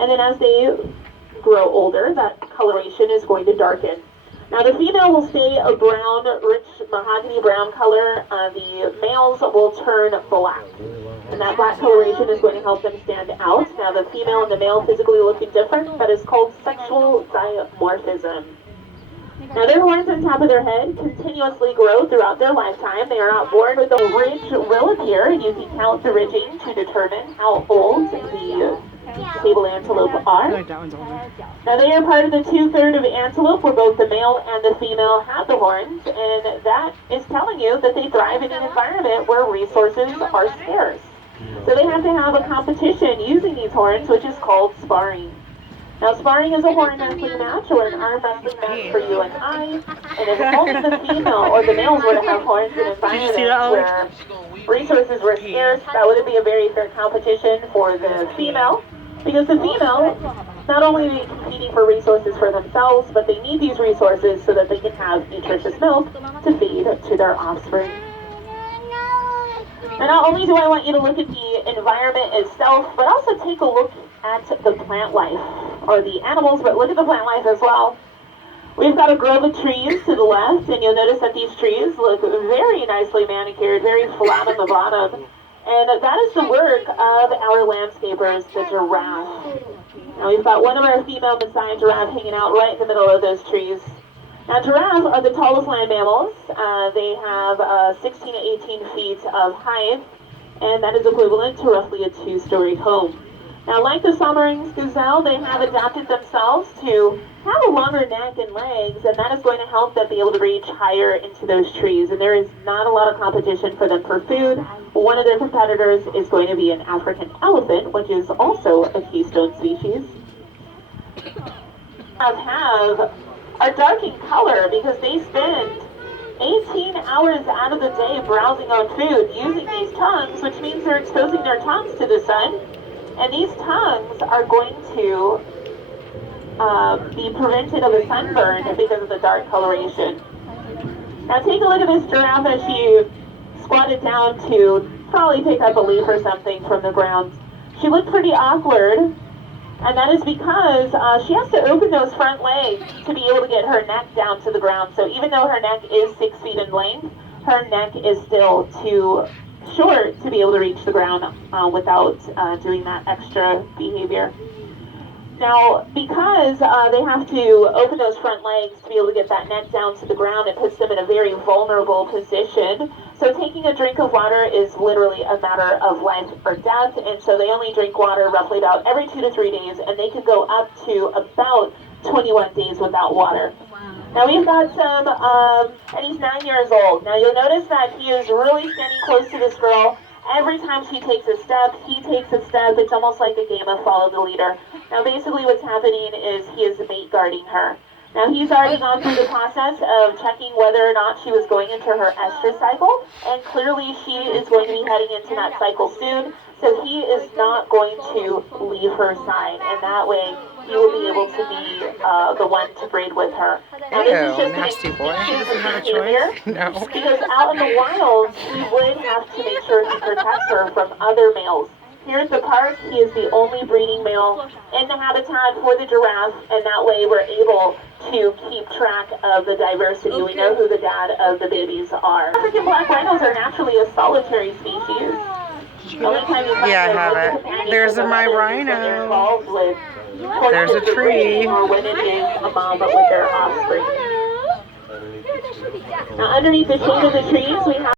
And then as they grow older, that coloration is going to darken. Now the female will stay a brown, rich mahogany brown color. The males will turn black. And that black coloration is going to help them stand out. Now the female and the male physically looking different. That is called sexual dimorphism. Now their horns on top of their head continuously grow throughout their lifetime. They are not born with a ridge will appear, and you can count the ridging to determine how old the sable antelope are. Now they are part of the 2/3 of antelope where both the male and the female have the horns, and that is telling you that they thrive in an environment where resources are scarce. So they have to have a competition using these horns, which is called sparring. Now sparring is a horn wrestling match or an arm wrestling match for you and I, and if only the female or the males were to have horns in an environment where resources were scarce, that would be a very fair competition for the female, because the female, not only are they competing for resources for themselves, but they need these resources so that they can have nutritious milk to feed to their offspring. And not only do I want you to look at the environment itself, but also take a look at the plant life, or the animals, but look at the plant life as well. We've got a grove of trees to the left, and you'll notice that these trees look very nicely manicured, very flat on the bottom. And that is the work of our landscapers, the giraffe. Now we've got one of our female Maasai giraffe hanging out right in the middle of those trees. Now giraffes are the tallest land mammals. They have 16 to 18 feet of height, and that is equivalent to roughly a 2-story home. Now like the Soemmerring's gazelle, they have adapted themselves to have a longer neck and legs, and that is going to help them be able to reach higher into those trees. And there is not a lot of competition for them for food. One of their competitors is going to be an African elephant, which is also a keystone species. Have a darking color because they spend 18 hours out of the day browsing on food using these tongues, which means they're exposing their tongues to the sun. And these tongues are going to be prevented of a sunburn because of the dark coloration. Now take a look at this giraffe as she squatted down to probably pick up a leaf or something from the ground. She looked pretty awkward, and that is because she has to open those front legs to be able to get her neck down to the ground. So even though her neck is 6 feet in length, her neck is still too short to be able to reach the ground without doing that extra behavior. Now, because they have to open those front legs to be able to get that neck down to the ground, it puts them in a very vulnerable position. So taking a drink of water is literally a matter of life or death, and so they only drink water roughly about every 2 to 3 days, and they can go up to about 21 days without water. Now we've got some, and he's 9 years old. Now you'll notice that he is really standing close to this girl. Every time she takes a step, he takes a step. It's almost like a game of follow the leader. Now basically what's happening is he is mate guarding her. Now he's already gone through the process of checking whether or not she was going into her estrus cycle, and clearly she is going to be heading into that cycle soon, so he is not going to leave her side, and that way he will be able to be the one to breed with her. Now this is just nasty boy. He doesn't have a choice. No. Because out in the wild, he would have to make sure he protects her from other males. Here at the park, he is the only breeding male in the habitat for the giraffe, and that way we're able to keep track of the diversity. Okay. We know who the dad of the babies are. African black rhinos are naturally a solitary species. Yeah, I have it. There's my rhino. There's a tree. Or when it is a mom with their offspring. Now underneath the shade of the trees, we have